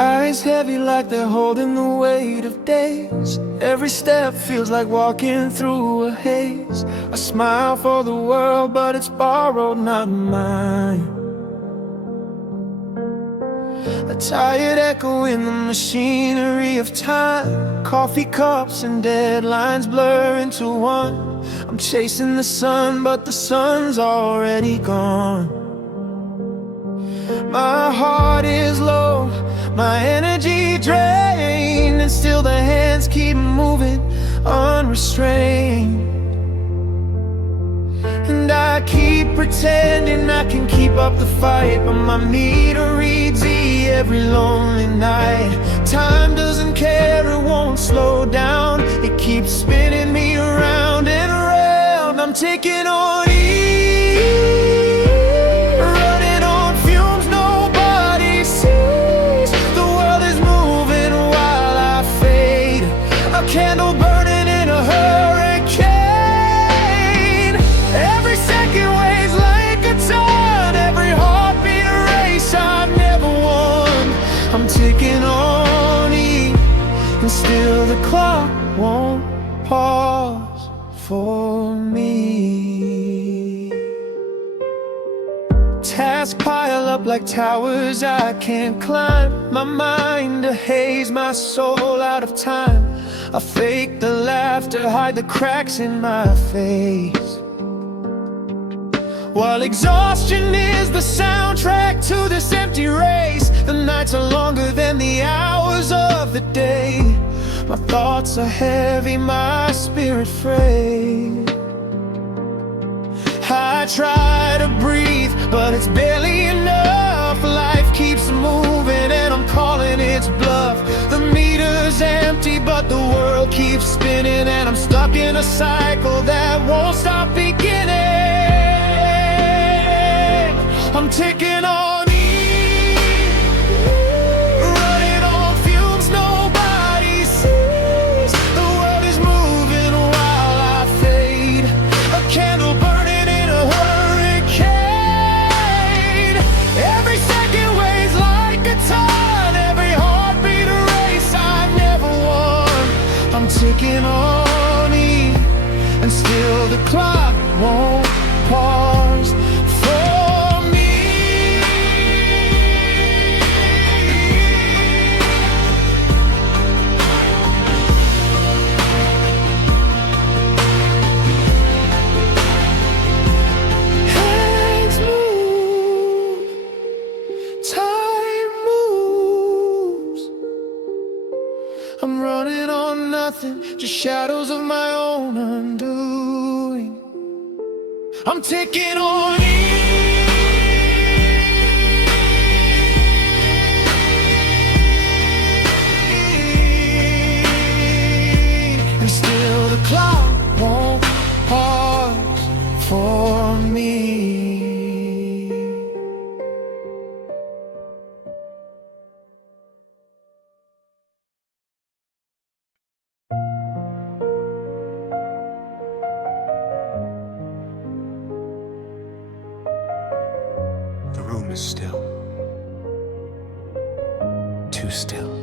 Eyes heavy like they're holding the weight of days. Every step feels like walking through a haze. I smile for the world, but it's borrowed, not mine. A tired echo in the machinery of time. Coffee cups and deadlines blur into one. I'm chasing the sun, but the sun's already gone. My heart is low, my energy drained, and still the hands keep moving unrestrained. And I keep pretending I can keep up the fight, but my meter reads E every lonely night. Time doesn't care, it won't slow down. It keeps spinning me around and around. I'm taking on E, running on fumes nobody sees. The world is moving while I fade, a candle burning in a hurricane. Every second weighs like a ton, every heartbeat a race I've never won. I'm ticking on E, and still the clock won't pause for me. Tasks pile up like towers I can't climb. My mind a haze, my soul out of time. I fake the laughter, hide the cracks in my face, while exhaustion is the soundtrack to this empty race. The nights are longer than the hours of the day. My thoughts are heavy, my spirit frayed. I try to breathe, but it's barely enough. Life keeps moving and I'm calling its bluff. The meter's empty, but the world keeps spinning, and I'm stuck in a cycle that won't stop beginning. I'm ticking on E, running on fumes nobody sees. The world is moving while I fade, a candle burning in a hurricane. Every second weighs like a ton, every heartbeat a race I've never won. I'm ticking on E, and still the clock won't pause for me. Hands move, time moves. I'm running on nothing, just shadows of my own undoing. I'm taking on E, and still the clock won't pause for me. The room is still, too still,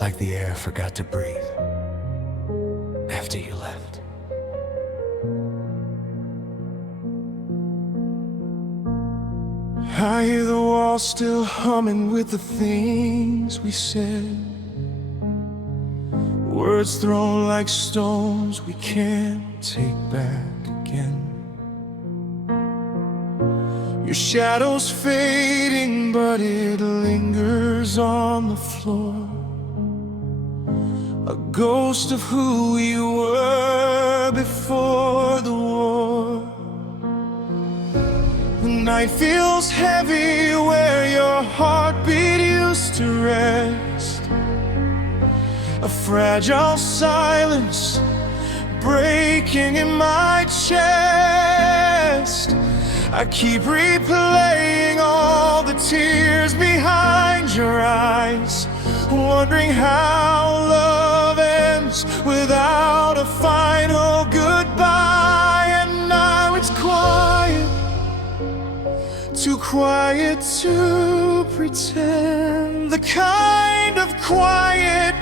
like the air forgot to breathe after you left. I hear the walls still humming with the things we said, words thrown like stones we can't take back again. Your shadow's fading, but it lingers on the floor, a ghost of who you were before the war. The night feels heavy where your heartbeat used to rest, a fragile silence breaking in my chest. I keep replaying all the tears behind your eyes, wondering how love ends without a final goodbye. And now it's quiet, too quiet to pretend. The kind of quiet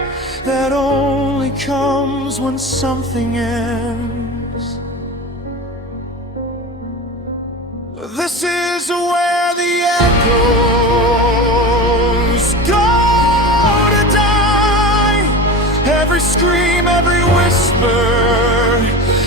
that only comes when something ends. This is where the echoes go to die. Every scream, every whisper,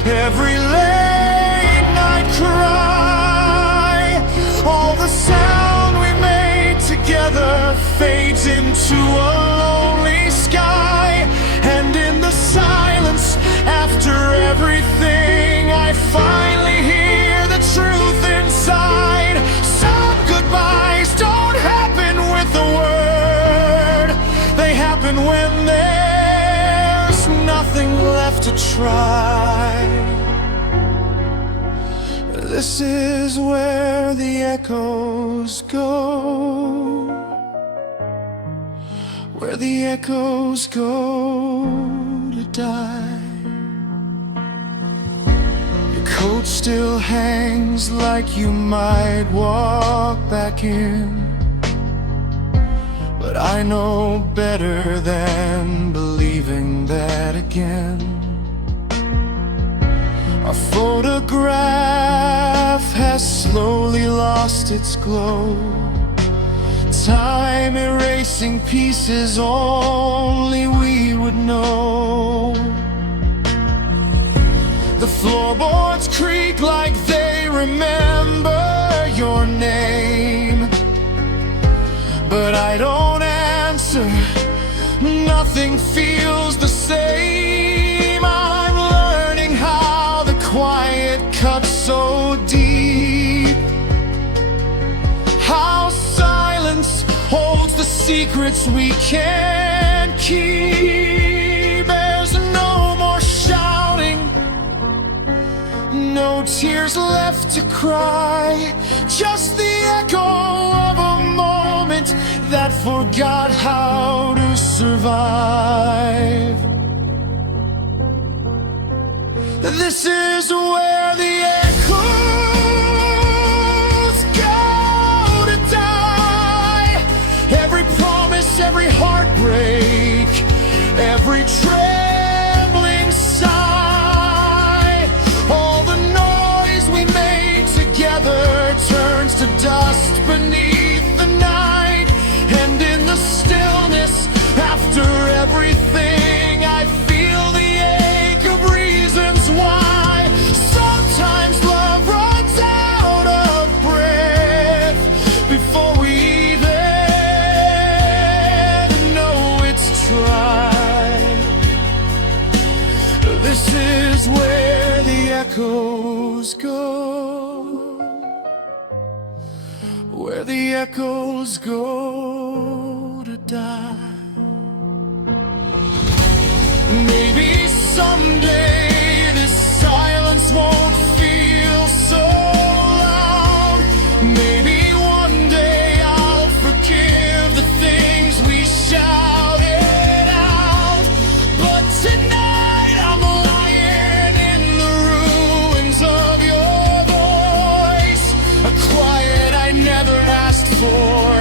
every late night cry, all the sound we made together fades into a lonely sky. And in the silence, after everything, I finally hear the truth inside. Some goodbyes don't happen with a word. They happen when there's nothing left to try. This is where the echoes go, where the echoes go to die. Your coat still hangs like you might walk back in, but I know better than believing that again. Our photograph has slowly lost its glow, time erasing pieces only we would know. The floorboards creak like they remember your name, but I don't answer, nothing feels the same. I'm learning how the quiet cuts so deep, how silence holds the secrets we can't keep. There's no more shouting, no tears left to cry, just the echo of a moment that forgot how to survive. This is where the echoes go to die. Every promise, every heartbreak, every trembling sigh, all the noise we made together turns to dust beneath the night. And in the stillness, after everything, I feel the ache of reasons why. Sometimes love runs out of breath before we even know it's tried. This is where the echoes go, where the echoes go to die. Maybe someday this silence won't feel so loud. Maybe one day I'll forgive the things we shouted out. But tonight I'm lying in the ruins of your voice, a quiet I never asked for,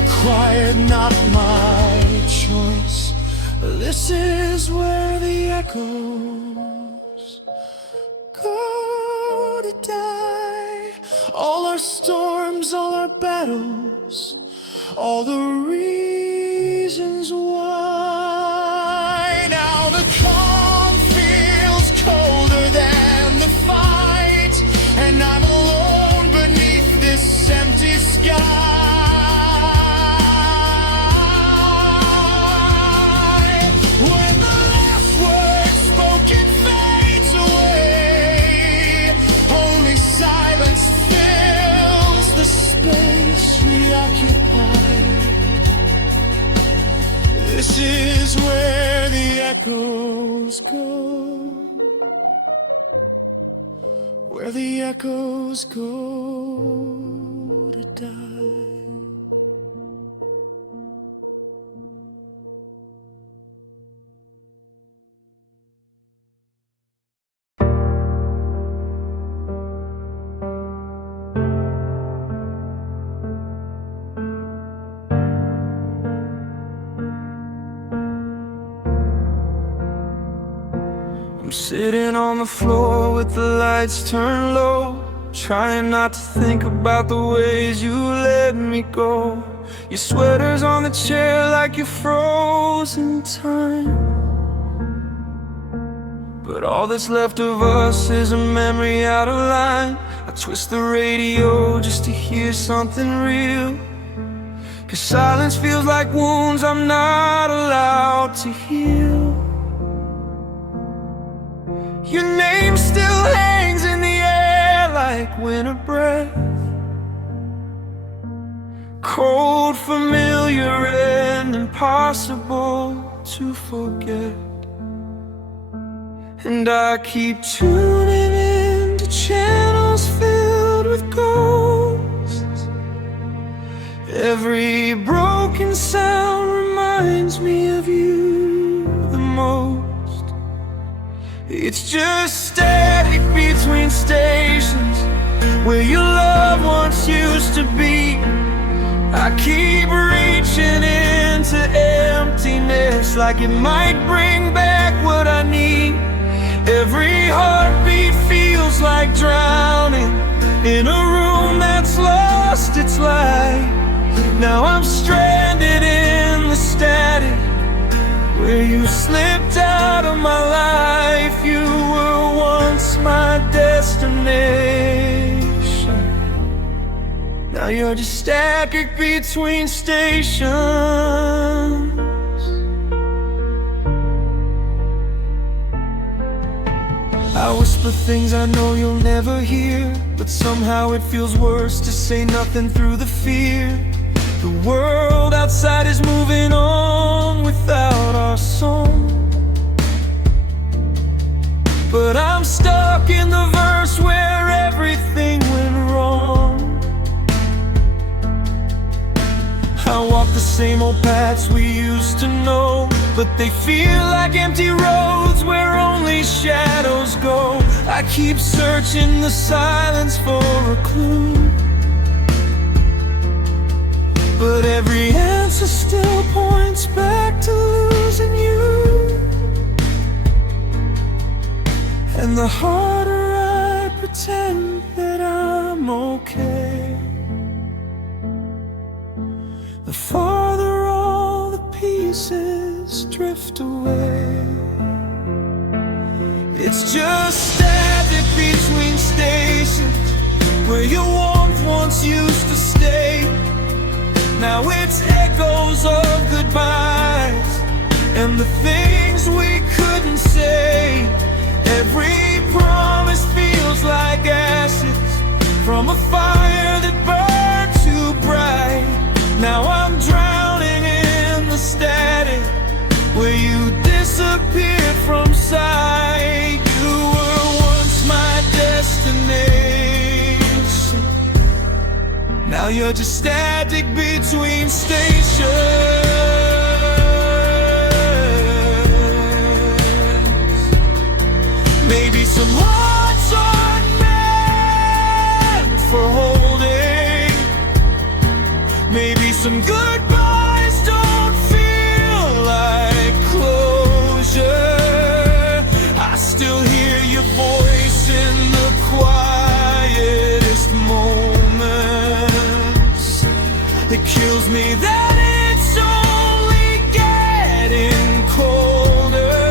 a quiet not my choice. This is where the echoes go to die. All our storms, all our battles, all the reasons why. Now the calm feels colder than the fight, and I'm alone beneath this empty sky. This is where the echoes go, where the echoes go to die. I'm sitting on the floor with the lights turned low, trying not to think about the ways you let me go. Your sweater's on the chair like you're frozen time, but all that's left of us is a memory out of line. I twist the radio just to hear something real, 'cause silence feels like wounds I'm not allowed to heal. Your name still hangs in the air like winter breath, cold, familiar, and impossible to forget. And I keep tuning into channels filled with ghosts. Every broken sound reminds me of you the most. It's just static between stations where your love once used to be. I keep reaching into emptiness like it might bring back what I need. Every heartbeat feels like drowning in a room that's lost its light. Now I'm stranded in the static where you slipped out of my life. You were once my destination. Now you're just static between stations. I whisper things I know you'll never hear, but somehow it feels worse to say nothing through the fear. The world outside is moving on without our song, but I'm stuck in the verse where everything went wrong. I walk the same old paths we used to know, but they feel like empty roads where only shadows go. I keep searching the silence for a clue, but every answer still points back to losing you. And the harder I pretend that I'm okay, the farther all the pieces drift away. It's just static between stations where your warmth once used to stay. Now it's echoes of goodbyes and the things we couldn't say. Every promise feels like ashes from a fire that burned too bright. Now I'm drowning in the static where you disappeared from sight. You were once my destination. Now you're just static between stations. Maybe some hearts aren't meant for holding. Maybe some goodbyes don't feel like closure. I still hear your voice in the quietest moments. It kills me that it's only getting colder.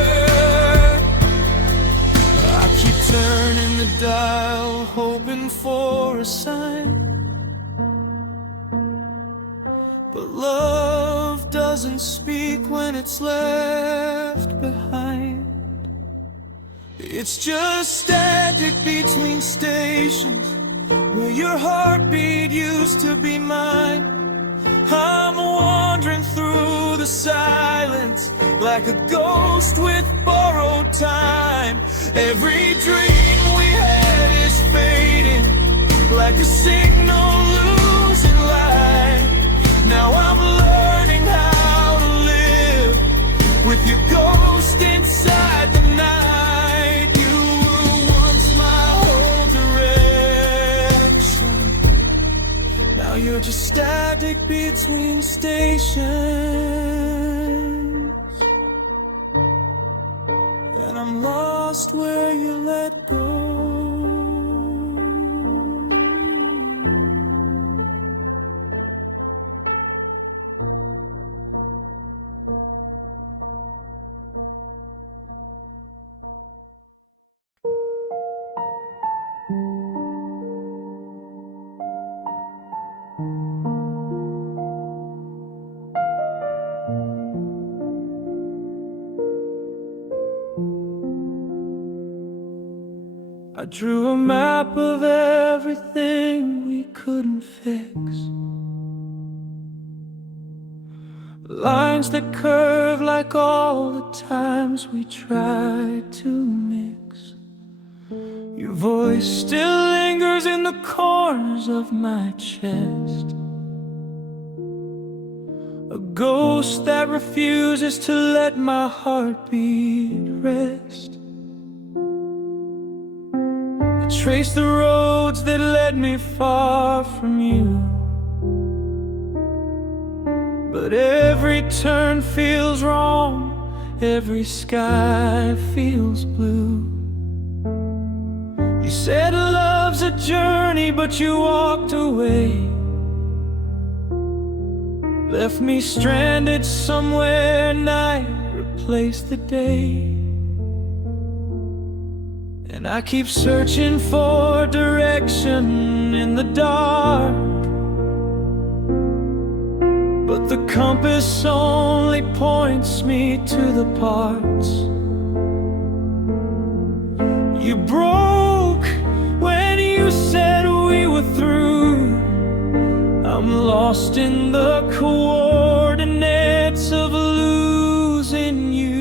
I keep turning the dial, hoping for a sign, but love doesn't speak when it's left behind. It's just static between stations where your heartbeat used to be mine. I'm wandering through the silence like a ghost with borrowed time. Every dream we had is fading like a signal losing light. Now I'm learning how to live with your ghost inside the night. You were once my whole direction. Now you're just static between stations, and I'm lost where you let go. I drew a map of everything we couldn't fix, lines that curve like all the times we tried to mix. Your voice still lingers in the corners of my chest, a ghost that refuses to let my heartbeat rest. Trace the roads that led me far from you, but every turn feels wrong, every sky feels blue. You said love's a journey, but you walked away, left me stranded somewhere, night replaced the day. And I keep searching for direction in the dark, but the compass only points me to the parts you broke when you said we were through. I'm lost in the coordinates of losing you.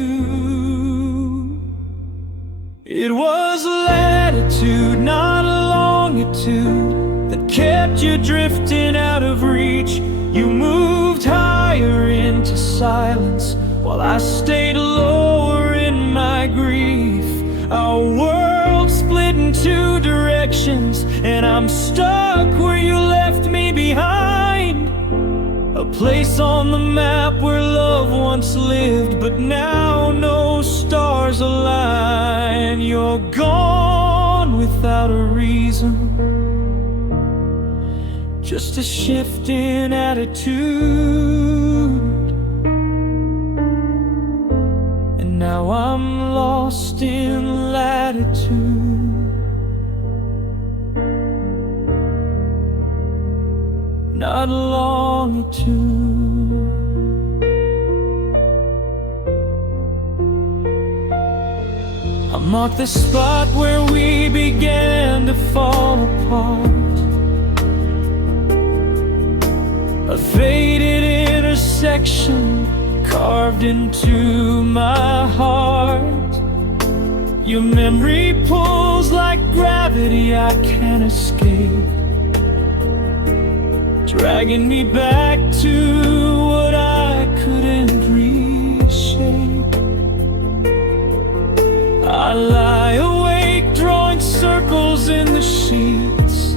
It was latitude, not longitude, that kept you drifting out of reach. You moved higher into silence while I stayed lower in my grief. Our world split in two directions, and I'm stuck where you left me behind. A place on the map where love once lived, but now no stars align. You're gone without a reason, just a shift in attitude. And now I'm lost in latitude, not longitude. I marked the spot where we began to fall apart, a faded intersection carved into my heart. Your memory pulls like gravity I can't escape, dragging me back to what I couldn't reshape. I lie awake, drawing circles in the sheets,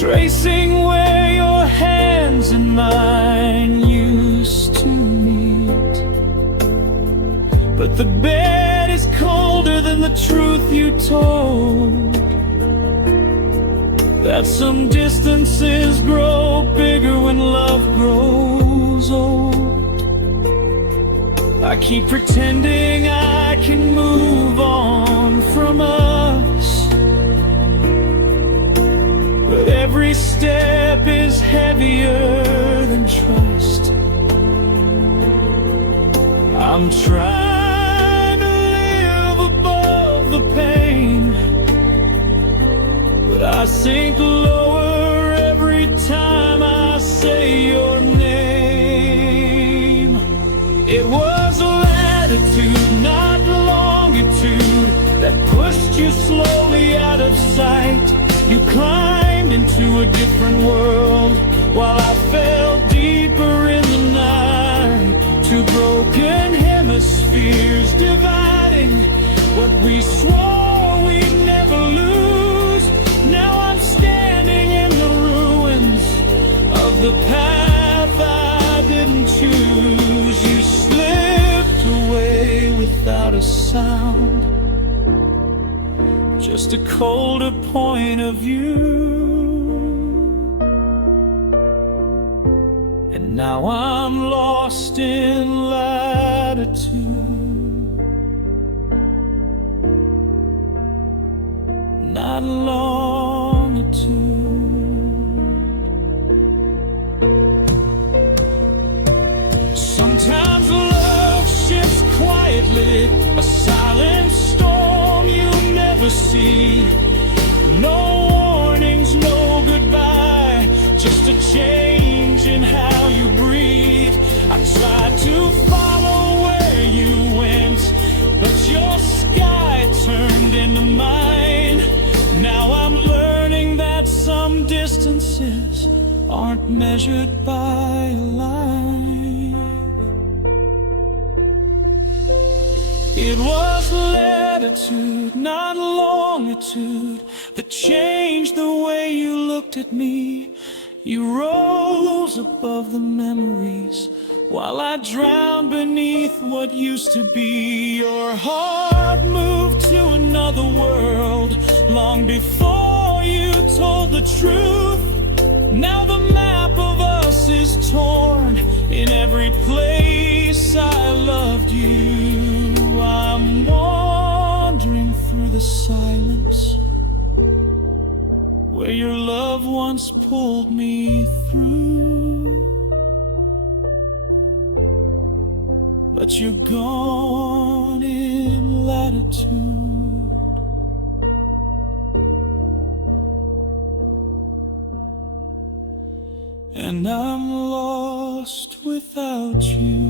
tracing where your hands and mine used to meet. But the bed is colder than the truth you told, that some distances grow bigger when love grows old. I keep pretending I can move on from us, but every step is heavier than trust. I'm trying to live above the pain, but I sink lower every time I say your name. It was latitude, not longitude, that pushed you slowly out of sight. You climbed into a different world while I fell deeper in the night. Two broken hemispheres dividing what we swore we'd never lose. Now I'm standing in the ruins of the path I didn't choose. You slipped away without colder point of view. And now I'm lost in latitude, not longitude. Sometimes love shifts quietly, a silent storm you never see. No warnings, no goodbye, just a change in how you breathe. I tried to follow where you went, but your sky turned into mine. Now I'm learning that some distances aren't measured by a line. It was latitude, not longitude, that changed the way you looked at me. You rose above the memories, while I drowned beneath what used to be. Your heart moved to another world long before you told the truth. Now the map of us is torn in every place I loved you. I'm wandering through the silence where your love once pulled me through. But you're gone in latitude, and I'm lost without you.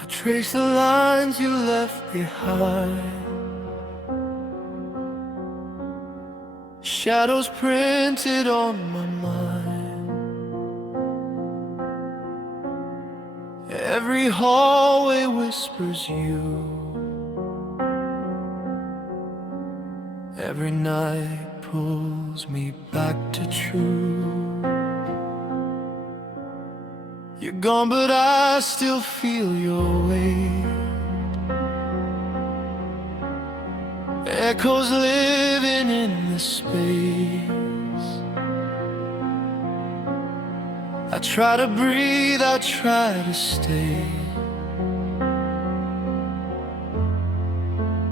I trace the lines you left behind, shadows printed on my mind. Every hallway whispers you, every night pulls me back to true. You're gone, but I still feel your weight. Echoes living in this space. I try to breathe, I try to stay,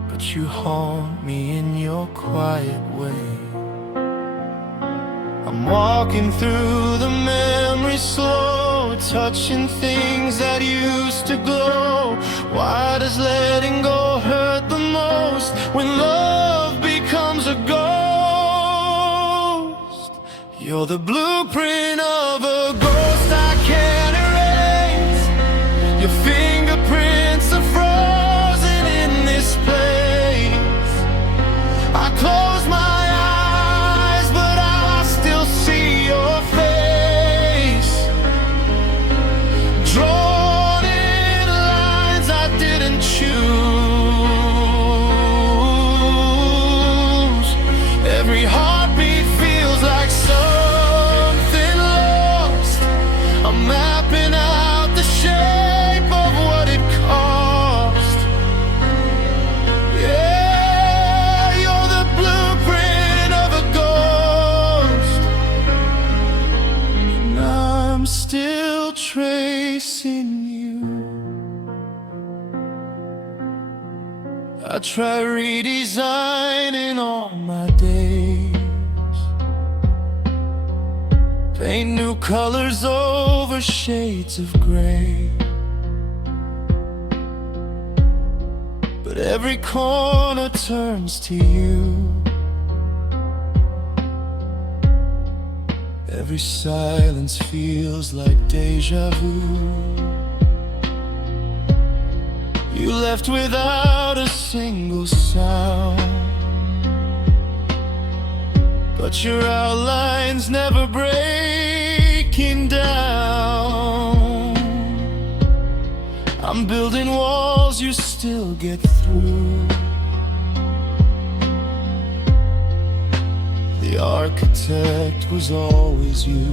but you haunt me in your quiet way. I'm walking through the memory slow, touching things that used to glow. Why does letting go hurt the most when love becomes a ghost? You're the blueprint of a ghost I can't erase. Your fingerprints are frozen in this place. I close my I try redesigning all my days, paint new colors over shades of gray, but every corner turns to you. Every silence feels like deja vu. You left without a single sound, but your outline's never breaking down. I'm building walls you still get through. The architect was always you.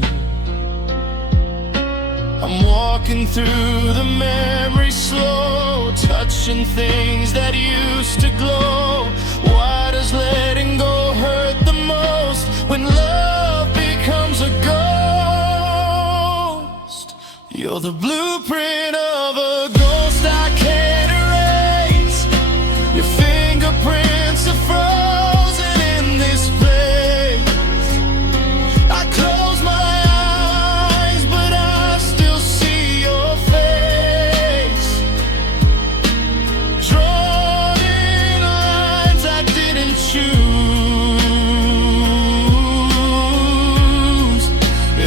I'm walking through the memory slow, touching things that used to glow. Why does letting go hurt the most when love becomes a ghost? You're the blueprint of a ghost I can't erase. Your fingerprints are frozen in this place. I close my eyes, but I still see your face, drawn in lines I didn't choose.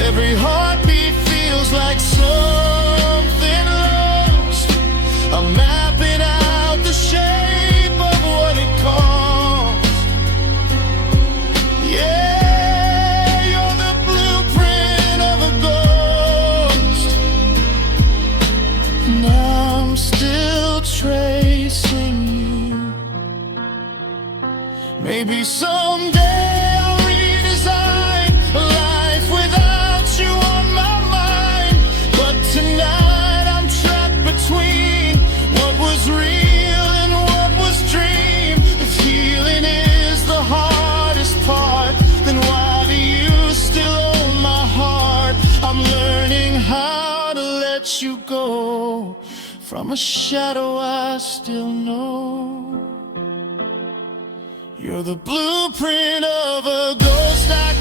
Every heartbeat feels like something lost. I'm mapping out the shape of what it calls. Yeah, you're the blueprint of a ghost, and I'm still tracing you. Maybe someday I'll redesign a life without you on my mind, but tonight I'm trapped between what was real and what was dream. If healing is the hardest part, then why do you still own my heart? I'm learning how to let you go from a shadow I still know. You're the blueprint of a ghost I